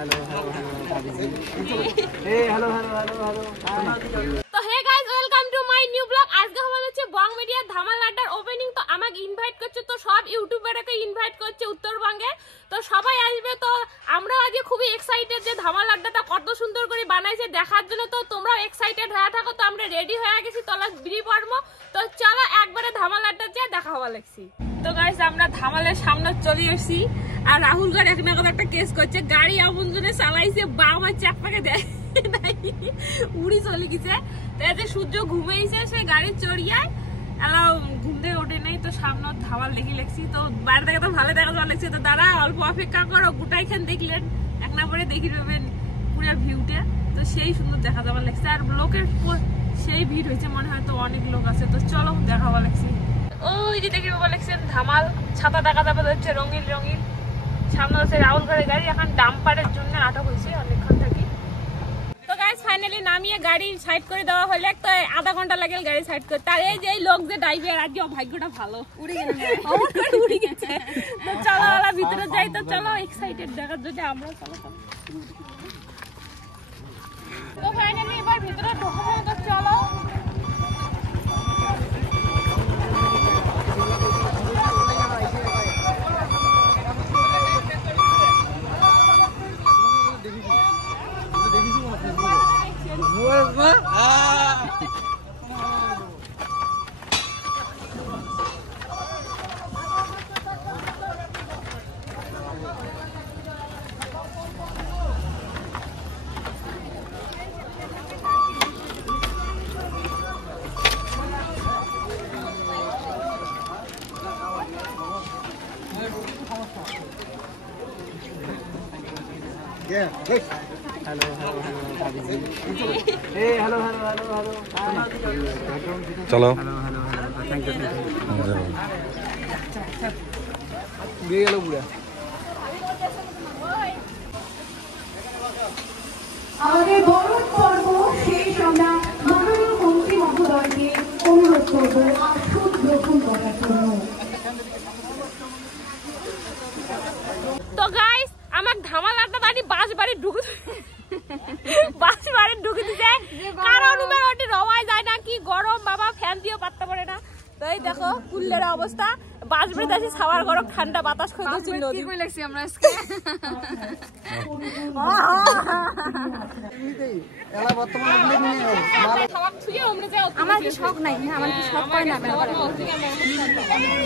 Hello hello hello hello তো hey guys welcome to my new blog. আজকে আমাদের হচ্ছে বং মিডিয়া ধামাল আড্ডার ওপেনিং। তো আমাকে ইনভাইট করছে, তো সব ইউটিউবারকে ইনভাইট করছে উত্তরবঙ্গে। তো সবাই আসবে। তো আমরা আজকে খুবই এক্সাইটেড যে ধামাল আড্ডাটা কত সুন্দর করে বানাইছে দেখার জন্য। তো তোমরাও এক্সাইটেড হয়ে থাকো। তো আমরা রেডি হয়ে গেছি, তলা বিড়ি পড়বো। তো চলো একবারে ধামাল আড্ডা যা দেখা হওয়া লাগছি। তো গাইস আমরা ধামালের সামনে চলে এসেছি। আর রাহুল গাড়ি এখন একটা কেস করছে, গাড়ি এমন জনে চালাইছে বা আমার চাপাকে দেয় উড়ি চলে গেছে। তো এতে সূর্য ঘুমেছে, সে গাড়ি চড়িয়ায় ঘুম থেকে ওঠে নেই। তো সামনে ধামাল দেখি লেগছি। তো বাইরে থেকে তো ভালো দেখা যাওয়া লাগছে। তো দাঁড়া অল্প অপেক্ষা করো, গোটাই খান দেখলেন এক না পরে দেখি নেবেন পুরো ভিউটা। তো সেই সুন্দর দেখা যাওয়া লাগছে। আর লোকের সেই ভিড় হয়েছে, মনে হয় তো অনেক লোক আছে। তো চলো দেখাবা লাগছে। ওই যে দেখি বাবা লাগছেন ধামাল, ছাতা দেখা যাবে হচ্ছে রঙিন রঙিন। সামনে হচ্ছে রাহুল গাড়ির গাড়ি, এখন ডাম্পারের জন্য আটক হয়েছে অনেকক্ষণ থাকি। তো গাইস ফাইনালি নামিয়ে গাড়ি সাইড করে দেওয়া হলে তো আধা ঘন্টা লাগে গাড়ি সাইড করতে। আর এই যে লোক যে ড্রাইভার আজকে ভাগ্যটা ভালো, উড়ে গেছে। তো চলো ওরা ভিতরে যাই। তো চলো এক্সাইটেড দেখার জন্য আমরা। চলো চলো। তো ফাইনালি এবার ভিতরে ঢোকাবো। তো চলো। चलो थैंक यू আমাদের বরণ পর্ব শেষ। আমরা মাননীয় মন্ত্রী মহোদয়কে অনুরোধ করব আসন গ্রহণ করার জন্য। তো গাইস আমার ধামাল আড্ডা বাড়ি বাস বাড়ি ঢুকে দিছে। কারণ ওটি রওয়াই যায় না, কি গরম বাবা, ফ্যান দিয়েও পাত্তা পড়ে না। তো এই দেখো কুল্লের অবস্থা, বাস বেড়ে আছে, ছাওয়ার গরম ঠান্ডা বাতাস খেতে ছিল। কি কই লাগছি আমরা আজকে এলা বর্তমানে আমার কি শখ নাই, আমার কি শখ হয় না।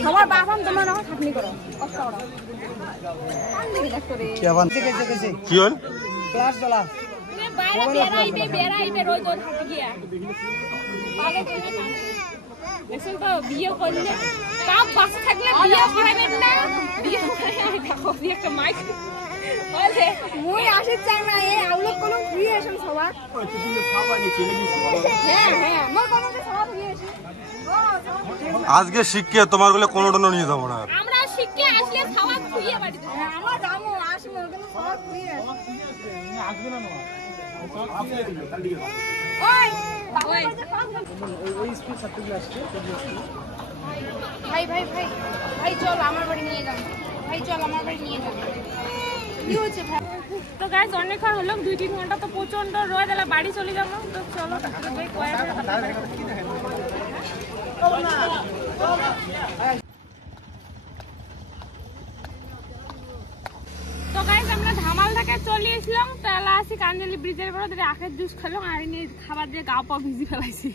আমার বাবা তোমার না থাকনি করো কষ্ট করো। কি আবার দেখেছে কি হল ক্লাস চলা বাইরে বেড়াইবে রোজ রোজ হাতে গিয়া পাগে চলে না। দেখছেন তো বিয়ে করলে কাপ বাসে থাকলে বিয়ে করাবেন না। বিয়ে দেখো একটা মাইক বলে মুই আসি চাই না। এই আউলক কোন ক্রিয়েশন সবার হ্যাঁ হ্যাঁ মোর কোন সবার ক্রিয়েশন। আজকে শিখকে তোমার বলে কোনোটা নিয়ে যাবো না। আমরা শিখে আসলে খাওয়া খুইয়ে বাড়ি দেব। আমার দামও আসি মোর কোন সবার ক্রিয়েশন আসবে না। ওই ওই ওই স্পিড সার্টিফিকেট আসছে। ভাই ভাই ভাই ভাই চল আমার বাড়ি নিয়ে যান। ভাই চল আমার বাড়ি নিয়ে যান। কি হচ্ছে ভাই? তো গাইস অনেকক্ষণ হলো, 2-3 ঘন্টা তো প্রচন্ড রোদ, এলা বাড়ি চলে যাবো। তো চলো তো গাইস আমরা ধামাল থেকে চলে এসলাম। তো এলা আসি কাঞ্জলি ব্রিজের পরে আখের জুস খেলাম, আর এনে খাবার দিয়ে গা পা ভিজি ফেলাইছি।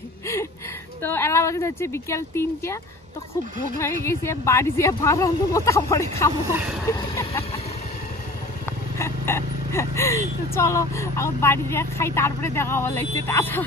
তো এলা বাজে হচ্ছে বিকেল 3টা। তো খুব ভোগ হয়ে গেছে, বাড়ি যেয়ে ভালো মতো পরে খাবো। তো চলো এখন বাড়ি যেয়ে খাই, তারপরে দেখা হওয়া লাগছে। টাটা।